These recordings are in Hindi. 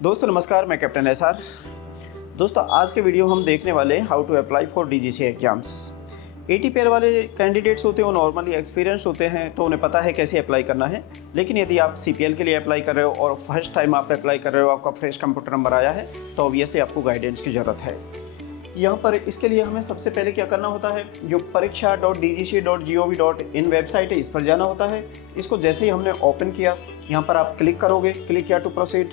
दोस्तों नमस्कार, मैं कैप्टन एसआर। दोस्तों आज के वीडियो हम देखने वाले हैं how to apply for DGC exams. ATPL वाले कैंडिडेट्स होते हैं वो नॉर्मली एक्सपीरियंस होते हैं तो उन्हें पता है कैसे अप्लाई करना है। लेकिन यदि आप सीपीएल के लिए अप्लाई कर रहे हो और फर्स्ट टाइम आप अप्लाई कर रहे हो, आपका फ्रेश कंप्यूटर नंबर आया है, तो ऑब्वियसली आपको गाइडेंस की ज़रूरत है। यहाँ पर इसके लिए हमें सबसे पहले क्या करना होता है, जो pariksha.dgc.gov.in वेबसाइट है इस पर जाना होता है। इसको जैसे ही हमने ओपन किया, यहाँ पर आप क्लिक करोगे, क्लिक किया टू प्रोसीड,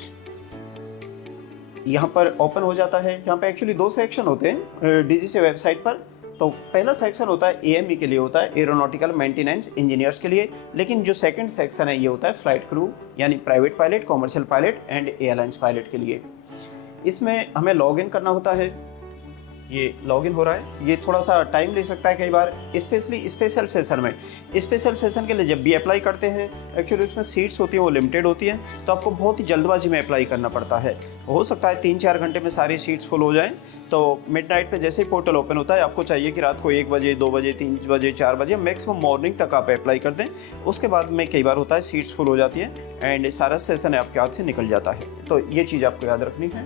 यहाँ पर ओपन हो जाता है। यहाँ पे एक्चुअली दो सेक्शन होते हैं डीजीसी वेबसाइट पर। तो पहला सेक्शन होता है एएमई के लिए, होता है एरोनॉटिकल मेंटेनेंस इंजीनियर्स के लिए। लेकिन जो सेकंड सेक्शन है ये होता है फ्लाइट क्रू यानी private pilot, commercial pilot and airlines pilot के लिए। इसमें हमें लॉगिन करना होता है। ये लॉगिन हो रहा है, ये थोड़ा सा टाइम ले सकता है कई बार, स्पेशली स्पेशल सेशन में। स्पेशल सेशन के लिए जब भी अप्लाई करते हैं, एक्चुअली उसमें सीट्स होती हैं वो लिमिटेड होती हैं, तो आपको बहुत ही जल्दबाजी में अप्लाई करना पड़ता है। हो सकता है 3-4 घंटे में सारी सीट्स फुल हो जाएं। तो मिडनाइट पे जैसे ही पोर्टल ओपन होता है, आपको चाहिए कि रात को 1 बजे, 2 बजे, 3 बजे, 4 बजे, मैक्सिमम मॉर्निंग तक आप अप्लाई कर दें। उसके बाद में कई बार होता है सीट्स फुल हो जाती है एंड सारा सेशन आपके हाथ से निकल जाता है। तो ये चीज़ आपको याद रखनी है।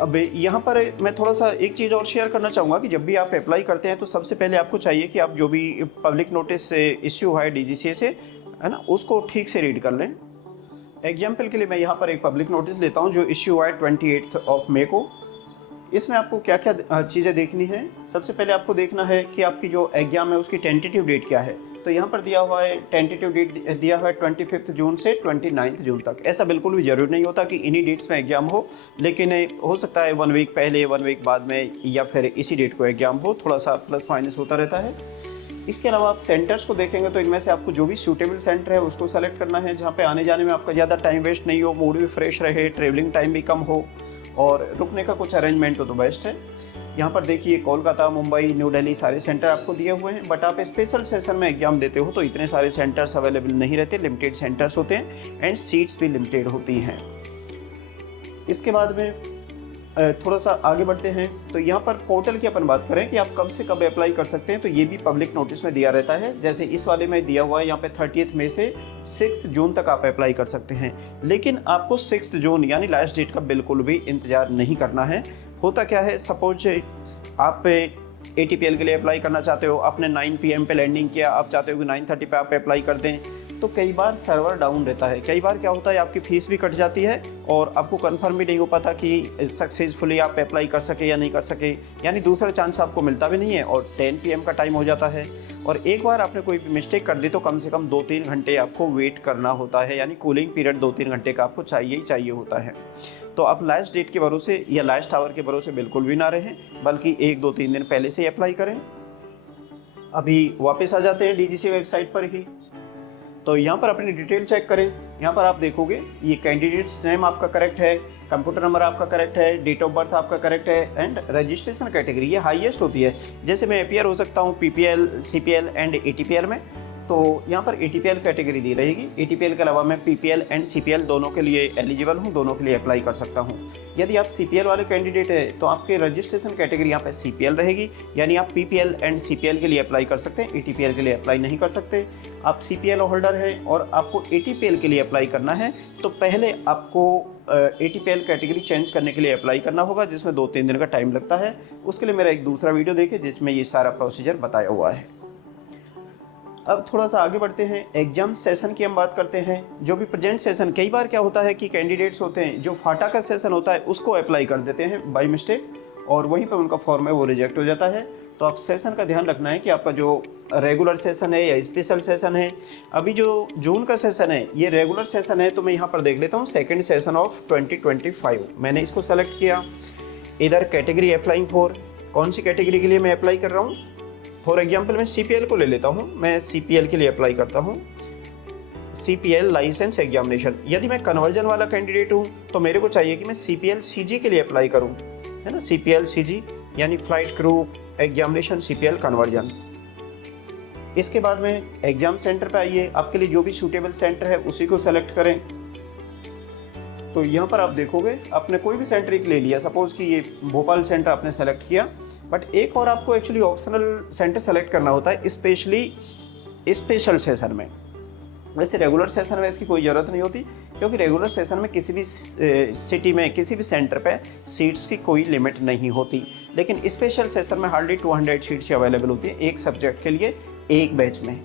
अब यहाँ पर मैं थोड़ा सा एक चीज़ और शेयर करना चाहूँगा कि जब भी आप अप्लाई करते हैं तो सबसे पहले आपको चाहिए कि आप जो भी पब्लिक नोटिस से इश्यू है डीजीसी से, है ना, उसको ठीक से रीड कर लें। एग्जाम्पल के लिए मैं यहाँ पर एक पब्लिक नोटिस लेता हूँ जो इश्यू हुआ है 28 मई को। इसमें आपको क्या क्या चीज़ें देखनी है। सबसे पहले आपको देखना है कि आपकी जो एग्ज़ाम है उसकी टेंटेटिव डेट क्या है। तो यहाँ पर दिया हुआ है, टेंटेटिव डेट दिया हुआ है 25 जून से 29 जून तक। ऐसा बिल्कुल भी ज़रूरी नहीं होता कि इन्हीं डेट्स में एग्ज़ाम हो, लेकिन हो सकता है 1 वीक पहले, 1 वीक बाद में, या फिर इसी डेट को एग्ज़ाम हो। थोड़ा सा प्लस माइनस होता रहता है। इसके अलावा आप सेंटर्स को देखेंगे तो इनमें से आपको जो भी सूटेबल सेंटर है उसको सेलेक्ट करना है, जहाँ पे आने जाने में आपका ज़्यादा टाइम वेस्ट नहीं हो, मूड भी फ्रेश रहे, ट्रेवलिंग टाइम भी कम हो और रुकने का कुछ अरेंजमेंट हो तो बेस्ट है। यहाँ पर देखिए कोलकाता, मुंबई, न्यू दिल्ली सारे सेंटर आपको दिए हुए हैं। बट आप स्पेशल सेशन में एग्जाम देते हो तो इतने सारे सेंटर्स अवेलेबल नहीं रहते, लिमिटेड सेंटर्स होते हैं एंड सीट्स भी लिमिटेड होती हैं। इसके बाद में थोड़ा सा आगे बढ़ते हैं तो यहाँ पर पोर्टल की अपन बात करें कि आप कब से कब अप्लाई कर सकते हैं, तो ये भी पब्लिक नोटिस में दिया रहता है। जैसे इस वाले में दिया हुआ है यहाँ पे 30 मई से 6 जून तक आप अप्लाई कर सकते हैं। लेकिन आपको 6 जून यानी लास्ट डेट का बिल्कुल भी इंतजार नहीं करना है। होता क्या है, सपोज आप एटीपीएल के लिए अप्लाई करना चाहते हो, आपने 9 PM पे लैंडिंग किया, आप चाहते हो कि 9:30 पे आप अप्लाई कर दें, तो कई बार सर्वर डाउन रहता है। कई बार क्या होता है, आपकी फ़ीस भी कट जाती है और आपको कंफर्म भी नहीं हो पाता कि सक्सेसफुली आप अप्लाई कर सके या नहीं कर सके, यानी दूसरा चांस आपको मिलता भी नहीं है और 10 PM का टाइम हो जाता है। और एक बार आपने कोई भी मिस्टेक कर दी तो कम से कम 2-3 घंटे आपको वेट करना होता है, यानी कूलिंग पीरियड 2-3 घंटे का आपको चाहिए ही चाहिए होता है। तो आप लास्ट डेट के भरोसे या लास्ट आवर के भरोसे बिल्कुल भी ना रहें, बल्कि 1-2-3 दिन पहले से ही अप्लाई करें। अभी वापस आ जाते हैं डीजीसी वेबसाइट पर ही। तो यहाँ पर अपनी डिटेल चेक करें। यहाँ पर आप देखोगे ये कैंडिडेट्स नेम आपका करेक्ट है, कंप्यूटर नंबर आपका करेक्ट है, डेट ऑफ बर्थ आपका करेक्ट है एंड रजिस्ट्रेशन कैटेगरी ये हाईएस्ट होती है। जैसे मैं अपीयर हो सकता हूँ पीपीएल, सीपीएल एंड एटीपीएल में, तो यहाँ पर एटीपीएल कैटेगरी दी रहेगी। एटीपीएल के अलावा मैं पीपीएल एंड सीपीएल दोनों के लिए एलिजिबल हूँ, दोनों के लिए अप्लाई कर सकता हूँ। यदि आप सीपीएल वाले कैंडिडेट है तो आपके रजिस्ट्रेशन कैटेगरी यहाँ पे सीपीएल रहेगी, यानी आप पीपीएल एंड सीपीएल के लिए अप्लाई कर सकते हैं, एटीपीएल के लिए अप्लाई नहीं कर सकते। आप सीपीएल होल्डर हैं और आपको एटीपीएल के लिए अप्लाई करना है तो पहले आपको एटीपीएल कैटेगरी चेंज करने के लिए अप्लाई करना होगा, जिसमें 2-3 दिन का टाइम लगता है। उसके लिए मेरा एक दूसरा वीडियो देखें जिसमें ये सारा प्रोसीजर बताया हुआ है। अब थोड़ा सा आगे बढ़ते हैं, एग्जाम सेशन की हम बात करते हैं। जो भी प्रेजेंट सेशन, कई बार क्या होता है कि कैंडिडेट्स होते हैं जो फाटा का सेशन होता है उसको अप्लाई कर देते हैं बाय मिस्टेक और वहीं पर उनका फॉर्म है वो रिजेक्ट हो जाता है। तो आप सेशन का ध्यान रखना है कि आपका जो रेगुलर सेशन है या स्पेशल सेशन है। अभी जो जून का सेशन है ये रेगुलर सेशन है, तो मैं यहाँ पर देख लेता हूँ सेकेंड सेशन ऑफ 2025। मैंने इसको सेलेक्ट किया। इधर कैटेगरी अप्लाइंग फॉर, कौन सी कैटेगरी के लिए मैं अप्लाई कर रहा हूँ। फॉर एग्जाम्पल मैं सीपीएल को ले लेता हूँ, मैं सीपीएल के लिए अप्लाई करता हूँ, सीपीएल लाइसेंस एग्जामिनेशन। यदि मैं कन्वर्जन वाला कैंडिडेट हूँ तो मेरे को चाहिए कि मैं सीपीएल सीजी के लिए अप्लाई करूँ, है ना, सीपीएल सीजी यानी flight crew examination CPL conversion. इसके बाद में एग्जाम सेंटर पे आइए, आपके लिए जो भी सूटेबल सेंटर है उसी को सेलेक्ट करें। तो यहाँ पर आप देखोगे आपने कोई भी सेंटर एक ले लिया, सपोज कि ये भोपाल सेंटर आपने सेलेक्ट किया, बट एक और आपको एक्चुअली ऑप्शनल सेंटर सेलेक्ट करना होता है स्पेशली स्पेशल सेशन में। वैसे रेगुलर सेशन में इसकी कोई ज़रूरत नहीं होती, क्योंकि रेगुलर सेशन में किसी भी सिटी में किसी भी सेंटर पे सीट्स की कोई लिमिट नहीं होती। लेकिन स्पेशल सेशन में हार्डली 200 सीट्स अवेलेबल होती है एक सब्जेक्ट के लिए एक बैच में।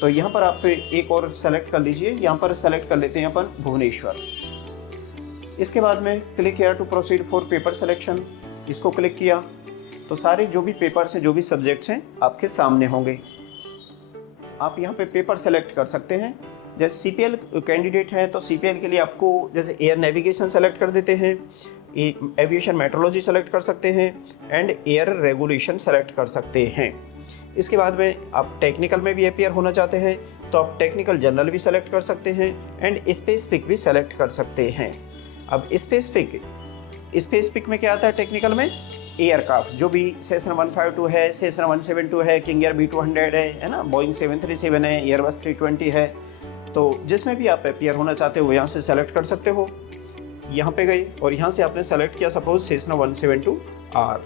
तो यहाँ पर आप एक और सेलेक्ट कर लीजिए, यहाँ पर सेलेक्ट कर लेते हैं अपन भुवनेश्वर। इसके बाद में click here to proceed for paper selection, इसको क्लिक किया तो सारे जो भी पेपर्स हैं, जो भी सब्जेक्ट्स हैं आपके सामने होंगे। आप यहाँ पे पेपर सेलेक्ट कर सकते हैं। जैसे सीपीएल कैंडिडेट है तो सीपीएल के लिए आपको जैसे एयर नेविगेशन सेलेक्ट कर देते हैं, एविएशन मेट्रोलॉजी सेलेक्ट कर सकते हैं एंड एयर रेगुलेशन सेलेक्ट कर सकते हैं। इसके बाद में आप टेक्निकल में भी अपीयर होना चाहते हैं तो आप टेक्निकल जनरल भी सेलेक्ट कर सकते हैं एंड स्पेसिफिक भी सेलेक्ट कर सकते हैं। अब स्पेसिफिक में क्या आता है टेक्निकल में, एयरक्राफ्ट जो भी सेसना 152 है, सेसना 172 है, किंग एयर B200 है ना, बोइंग 737 है, एयरबस 320 है, तो जिसमें भी आप अपीयर होना चाहते हो यहाँ से सेलेक्ट कर सकते हो। यहाँ पे गए और यहाँ से आपने सेलेक्ट किया सपोज सेसना 172R।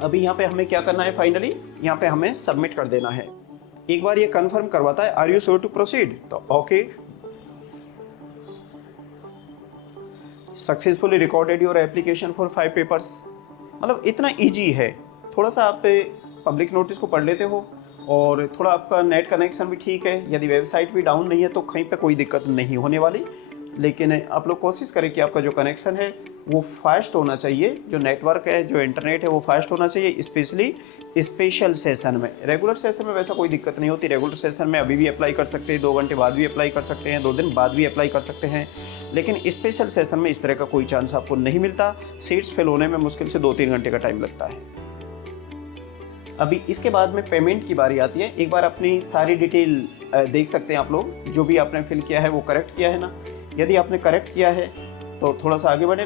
अभी यहाँ पे हमें क्या करना है, फाइनली यहाँ पे हमें सबमिट कर देना है। एक बार ये कंफर्म करवाता है are you sure to proceed, तो okay, successfully recorded your application for 5 papers. मतलब इतना इजी है। थोड़ा सा आप पब्लिक नोटिस को पढ़ लेते हो और थोड़ा आपका नेट कनेक्शन भी ठीक है, यदि वेबसाइट भी डाउन नहीं है तो कहीं पे कोई दिक्कत नहीं होने वाली। लेकिन आप लोग कोशिश करें कि आपका जो कनेक्शन है वो फास्ट होना चाहिए, जो नेटवर्क है, जो इंटरनेट है वो फास्ट होना चाहिए, स्पेशली स्पेशल सेशन में। रेगुलर सेशन में वैसा कोई दिक्कत नहीं होती। रेगुलर सेशन में अभी भी अप्लाई कर सकते हैं, 2 घंटे बाद भी अप्लाई कर सकते हैं, 2 दिन बाद भी अप्लाई कर सकते हैं। लेकिन स्पेशल सेशन में इस तरह का कोई चांस आपको नहीं मिलता। सीट्स फिल होने में मुश्किल से 2-3 घंटे का टाइम लगता है। अभी इसके बाद में पेमेंट की बारी आती है। एक बार अपनी सारी डिटेल देख सकते हैं आप लोग, जो भी आपने फिल किया है वो करेक्ट किया है ना। यदि आपने करेक्ट किया है तो थोड़ा सा आगे बढ़े।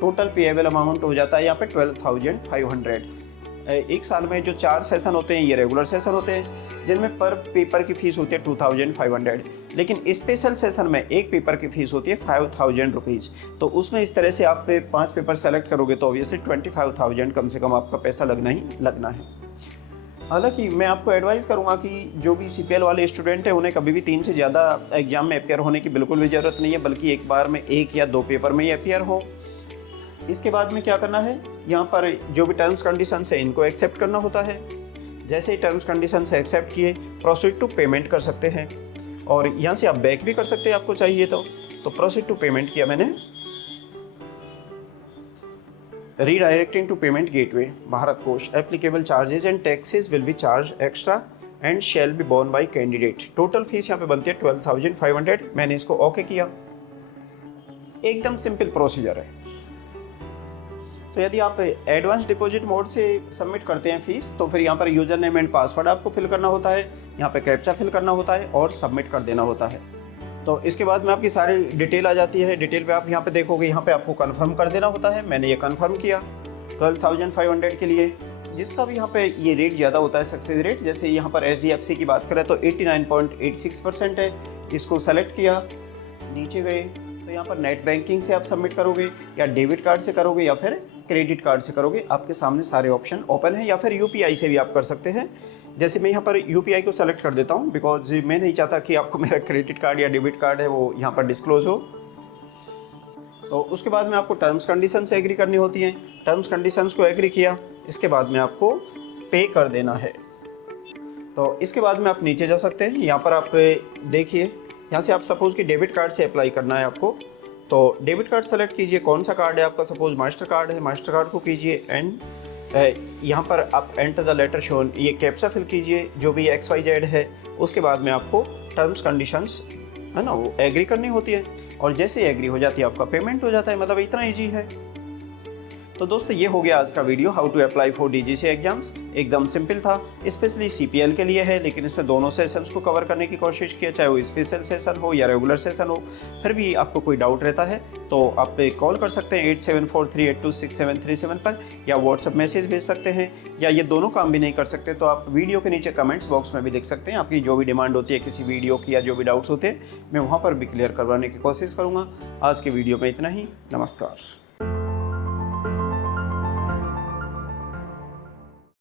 टोटल पेएबल अमाउंट हो जाता है यहाँ पे 12,500। एक साल में जो 4 सेशन होते हैं ये रेगुलर सेशन होते हैं, जिनमें पर पेपर की फ़ीस होती है 2,500। लेकिन स्पेशल सेशन में एक पेपर की फ़ीस होती है 5,000 रुपीज़। तो उसमें इस तरह से आप 5 पेपर सेलेक्ट करोगे तो ऑब्वियसली 25,000 कम से कम आपका पैसा लगना ही लगना है। हालांकि मैं आपको एडवाइस करूंगा कि जो भी सीपीएल वाले स्टूडेंट हैं उन्हें कभी भी 3 से ज़्यादा एग्जाम में अपेयर होने की बिल्कुल भी ज़रूरत नहीं है, बल्कि एक बार में 1 या 2 पेपर में ही अपेयर हो। इसके बाद में क्या करना है, यहाँ पर जो भी टर्म्स कंडीशंस है इनको एक्सेप्ट करना होता है। जैसे ही टर्म्स कंडीशंस एक्सेप्ट किए, प्रोसीड टू पेमेंट कर सकते हैं और यहाँ से आप बैक भी कर सकते हैं आपको चाहिए तो प्रोसीड टू पेमेंट किया मैंने। Redirecting to payment gateway, Bharat कोष, applicable charges and taxes will be charged extra and shall be borne by candidate। Total fees यहाँ पे बनती है 12,500। मैंने इसको ओके किया। एकदम सिंपल प्रोसीजर है। तो यदि आप एडवांस डिपॉजिट मोड से सबमिट करते हैं फीस, तो फिर यहाँ पर यूजर नेम एंड पासवर्ड आपको फिल करना होता है, यहाँ पे कैप्चा फिल करना होता है और सबमिट कर देना होता है। तो इसके बाद में आपकी सारी डिटेल आ जाती है। डिटेल पे आप यहाँ पे देखोगे, यहाँ पे आपको कंफर्म कर देना होता है। मैंने ये कंफर्म किया 12,500 के लिए, जिसका भी यहाँ पे ये रेट ज़्यादा होता है सक्सेस रेट। जैसे यहाँ पर HDFC की बात करें तो 89.86% है। इसको सेलेक्ट किया, नीचे गए तो यहाँ पर नेट बैंकिंग से आप सबमिट करोगे या डेबिट कार्ड से करोगे या फिर क्रेडिट कार्ड से करोगे। आपके सामने सारे ऑप्शन ओपन है, या फिर UPI से भी आप कर सकते हैं। जैसे मैं यहाँ पर UPI को सेलेक्ट कर देता हूँ, बिकॉज मैं नहीं चाहता कि आपको मेरा क्रेडिट कार्ड या डेबिट कार्ड है वो यहाँ पर डिस्क्लोज हो। तो उसके बाद में आपको टर्म्स कंडीशन से एग्री करनी होती हैं। टर्म्स कंडीशंस को एग्री किया, इसके बाद में आपको पे कर देना है। तो इसके बाद में आप नीचे जा सकते हैं। यहाँ पर आप देखिए, यहाँ से आप सपोज कि डेबिट कार्ड से अप्लाई करना है आपको, तो डेबिट कार्ड सेलेक्ट कीजिए। कौन सा कार्ड है आपका, सपोज मास्टर कार्ड है, मास्टर कार्ड को कीजिए एंड यहाँ पर आप एंटर द लेटर शोन, ये कैप्चा फिल कीजिए जो भी XYZ है। उसके बाद में आपको टर्म्स कंडीशंस है ना वो एग्री करनी होती है, और जैसे ही एग्री हो जाती है आपका पेमेंट हो जाता है। मतलब इतना इजी है। तो दोस्तों ये हो गया आज का video, how to apply for DGC exams. एकदम सिंपल था, स्पेशली CPL के लिए है, लेकिन इसमें दोनों सेशंस को कवर करने की कोशिश किया, चाहे वो स्पेशल सेशन हो या रेगुलर सेशन हो। फिर भी आपको कोई डाउट रहता है तो आप कॉल कर सकते हैं 8743826737 पर, या व्हाट्सएप मैसेज भेज सकते हैं, या ये दोनों काम भी नहीं कर सकते तो आप वीडियो के नीचे कमेंट्स बॉक्स में भी लिख सकते हैं। आपकी जो भी डिमांड होती है किसी वीडियो की या जो भी डाउट्स होते हैं, मैं वहाँ पर भी क्लियर करवाने की कोशिश करूँगा। आज के वीडियो में इतना ही। नमस्कार।